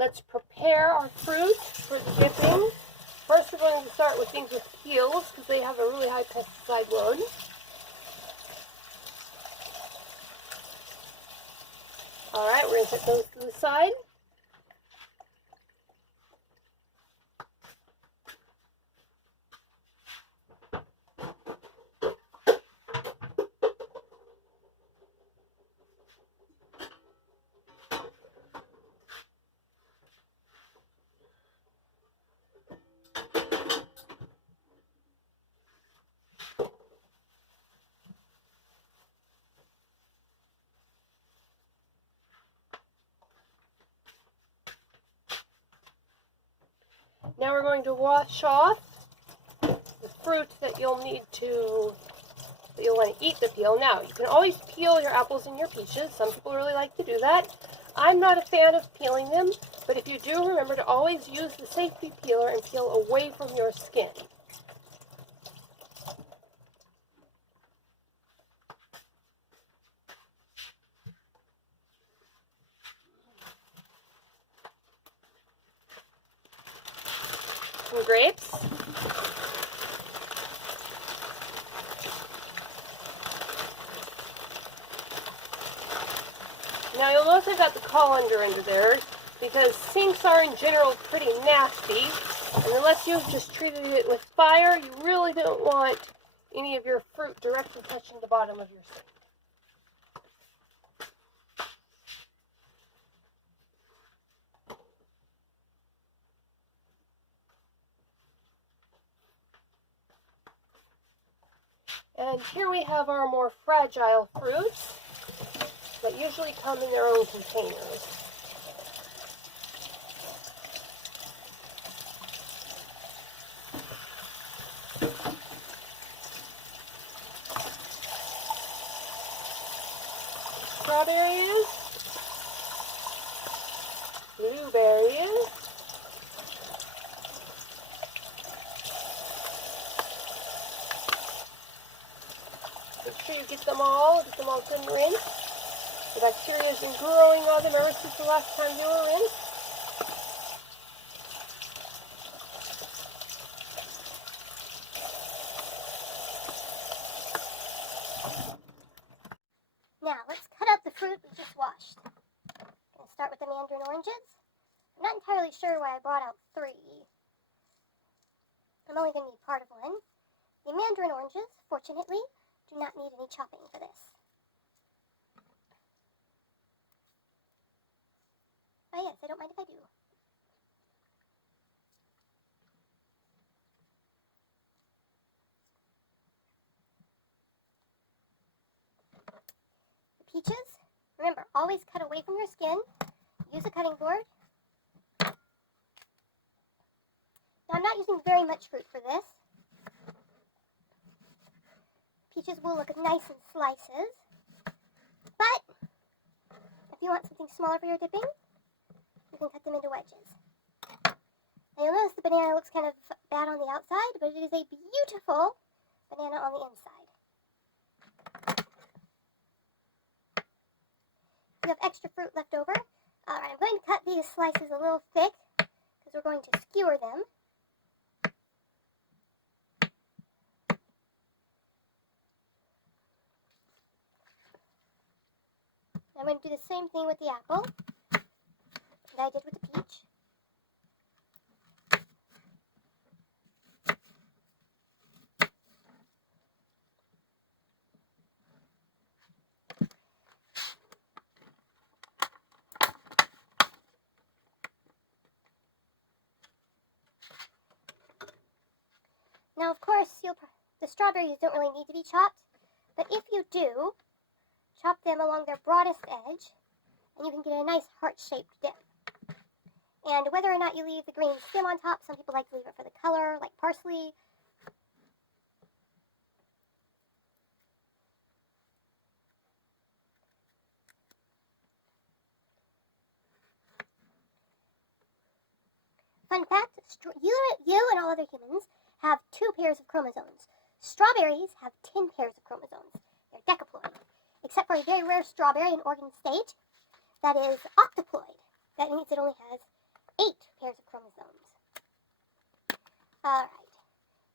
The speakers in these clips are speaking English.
let's prepare our fruit for the dipping. First, we're going to start with things with peels because they have a really high pesticide load. All right, we're going to set those to the side. Now we're going to wash off the fruit that you'll want to eat the peel. Now, you can always peel your apples and your peaches. Some people really like to do that. I'm not a fan of peeling them, but if you do, remember to always use the safety peeler and peel away from your skin. Some grapes. Now you'll notice I've got the colander under there because sinks are in general pretty nasty, and unless you've just treated it with fire, you really don't want any of your fruit directly touching the bottom of your sink. And here we have our more fragile fruits that usually come in their own containers. Strawberries, blueberries, make sure you get them all good and rinsed. The bacteria has been growing on them ever since the last time they were rinsed. Now, let's cut out the fruit we just washed. I'm going to start with the mandarin oranges. I'm not entirely sure why I brought out 3. I'm only going to need part of one. The mandarin oranges, fortunately, do not need any chopping for this. Oh yes, I don't mind if I do. The peaches, remember, always cut away from your skin. Use a cutting board. Now I'm not using very much fruit for this. Peaches will look nice in slices. But if you want something smaller for your dipping, you can cut them into wedges. Now you'll notice the banana looks kind of bad on the outside, but it is a beautiful banana on the inside. If you have extra fruit left over, alright, I'm going to cut these slices a little thick because we're going to skewer them. I'm going to do the same thing with the apple that I did with the peach. Now, of course, the strawberries don't really need to be chopped, but if you do, chop them along their broadest edge, and you can get a nice heart-shaped dip. And whether or not you leave the green stem on top, some people like to leave it for the color, like parsley. Fun fact, you and all other humans have 2 pairs of chromosomes. Strawberries have 10 pairs of chromosomes. They're decaploid, except for a very rare strawberry in Oregon State that is octoploid. That means it only has Alright.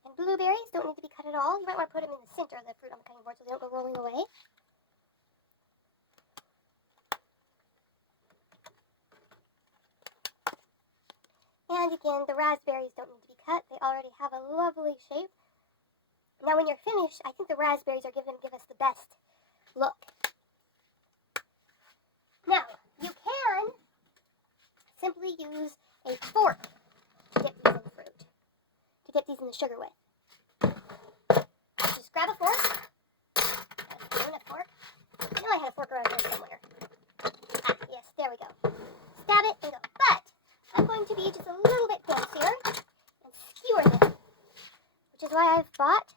And blueberries don't need to be cut at all. You might want to put them in the center of the fruit on the cutting board so they don't go rolling away. And again, the raspberries don't need to be cut. They already have a lovely shape. Now when you're finished, I think the raspberries are going to give us the best look. Now, you can simply use a fork to dip these in the fruit, to dip these in the sugar with. Just grab a fork, a spoon, a fork. I know I had a fork around here somewhere. Ah, yes, there we go. Stab it and go. But I'm going to be just a little bit fancier and skewer them, which is why I've bought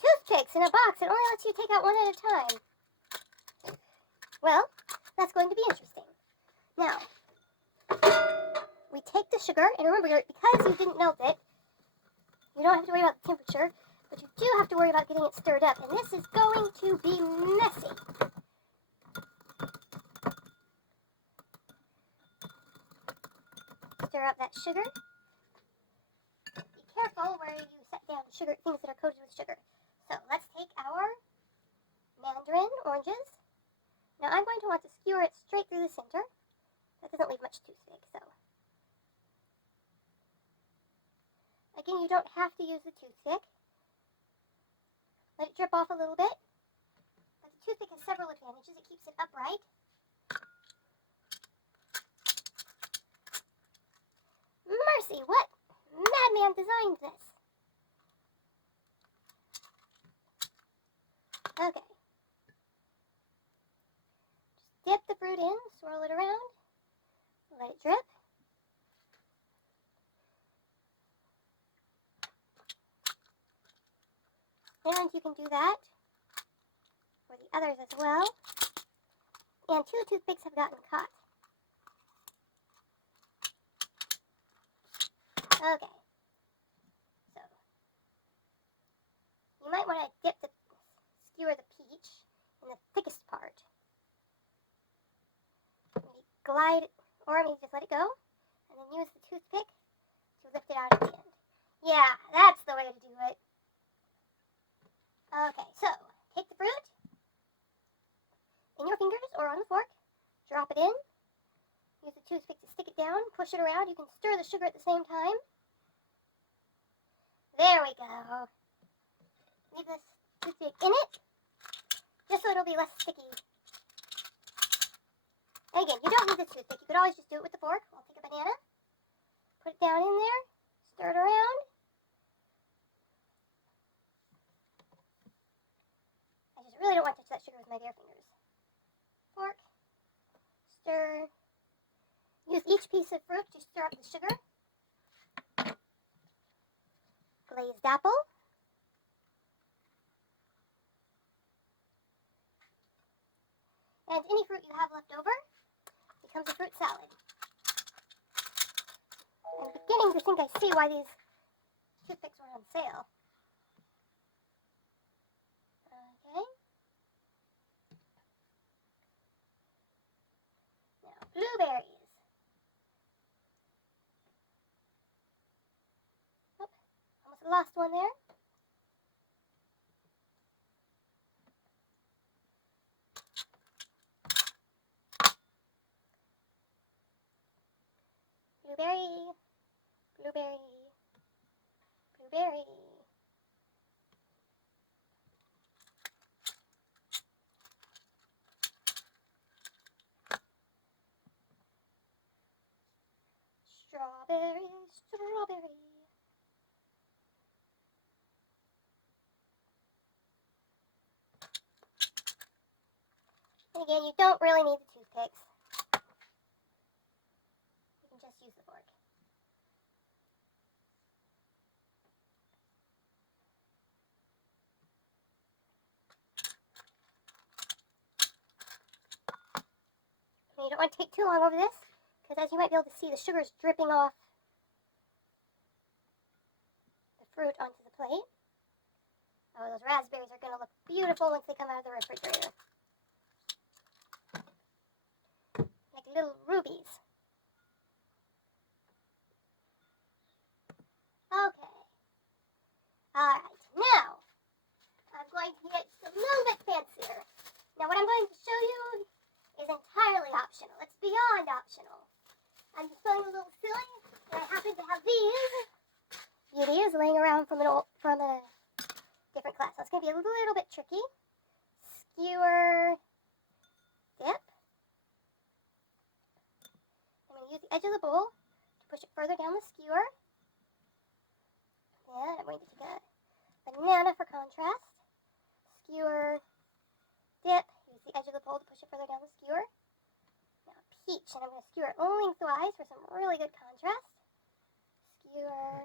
toothpicks in a box. It only lets you take out one at a time. Well, that's going to be interesting. Now, we take the sugar, and remember, because you didn't melt it, you don't have to worry about the temperature, but you do have to worry about getting it stirred up, and this is going to be messy. Stir up that sugar. Be careful where you set down sugar, things that are coated with sugar. So let's take our mandarin oranges. Now I'm going to want to skewer it straight through the center. That doesn't leave much toothpick, so. Again, you don't have to use the toothpick. Let it drip off a little bit. But the toothpick has several advantages. It keeps it upright. Mercy, what madman designed this? Okay. Just dip the fruit in, swirl it around, let it drip. And you can do that for the others as well. And 2 toothpicks have gotten caught. Okay. So, you might want to skewer the peach in the thickest part. Maybe glide, or maybe just let it go, and then use the toothpick to lift it out at the end. Yeah, that's the way to do it. Okay, so, take the fruit in your fingers or on the fork, drop it in, use the toothpick to stick it down, push it around. You can stir the sugar at the same time. There we go. Leave this toothpick in it, just so it'll be less sticky. And again, you don't need the toothpick. You could always just do it with the fork. I'll take a banana, put it down in there, stir it around. I just really don't want to touch that sugar with my bare fingers. Fork, stir. Use each piece of fruit to stir up the sugar. Glazed apple. And any fruit you have left over becomes a fruit salad. I'm beginning to think I see why these toothpicks were on sale. Okay. Now, blueberries. Oh, almost lost one there. Blueberry, blueberry, blueberry. Strawberry, strawberry. And again, you don't really need the toothpicks. You can just use the fork. And you don't want to take too long over this, because as you might be able to see, the sugar is dripping off the fruit onto the plate. Oh, those raspberries are going to look beautiful once they come out of the refrigerator. Like little rubies. Alright, now I'm going to get just a little bit fancier. Now what I'm going to show you is entirely optional. It's beyond optional. I'm just feeling a little silly, and I happen to have these beauties laying around from a different class. So it's going to be a little bit tricky. Skewer dip. I'm going to use the edge of the bowl to push it further down the skewer. And I'm going to take a banana for contrast. Skewer dip. Use the edge of the bowl to push it further down the skewer. Now peach, and I'm going to skewer it only lengthwise for some really good contrast. Skewer.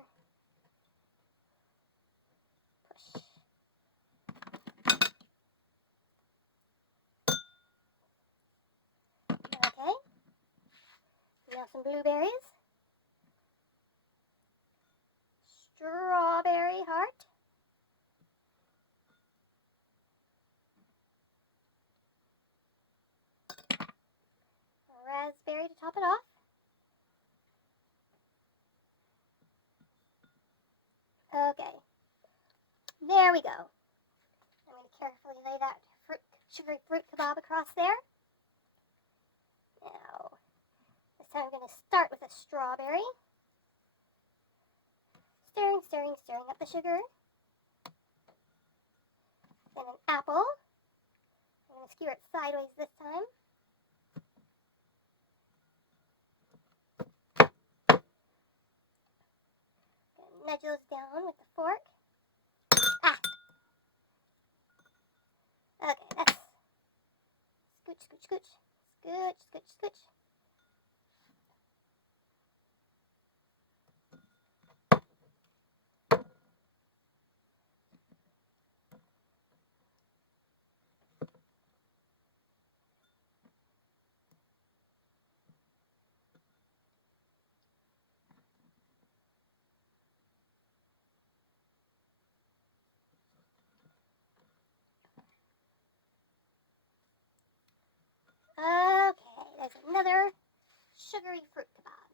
Push. Okay. Now some blueberries. Strawberry heart. Raspberry to top it off. Okay. There we go. I'm going to carefully lay that sugary fruit kebab across there. Now, this time I'm going to start with a strawberry. Stirring, stirring, stirring up the sugar. Then an apple. I'm going to skewer it sideways this time. Nudge those down with the fork. Ah! Okay, that's scooch, scooch, scooch. Scooch, scooch, scooch. Okay, there's another sugary fruit kebab.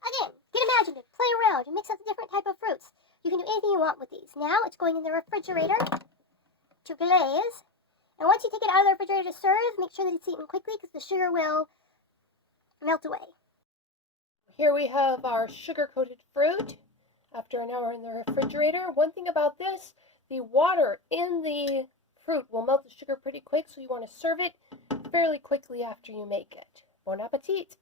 Again, get imaginative, play around, you mix up the different type of fruits. You can do anything you want with these. Now it's going in the refrigerator to glaze. And once you take it out of the refrigerator to serve, make sure that it's eaten quickly because the sugar will melt away. Here we have our sugar-coated fruit after an hour in the refrigerator. One thing about this, the water in the fruit will melt the sugar pretty quick, so you want to serve it fairly quickly after you make it. Bon appetit!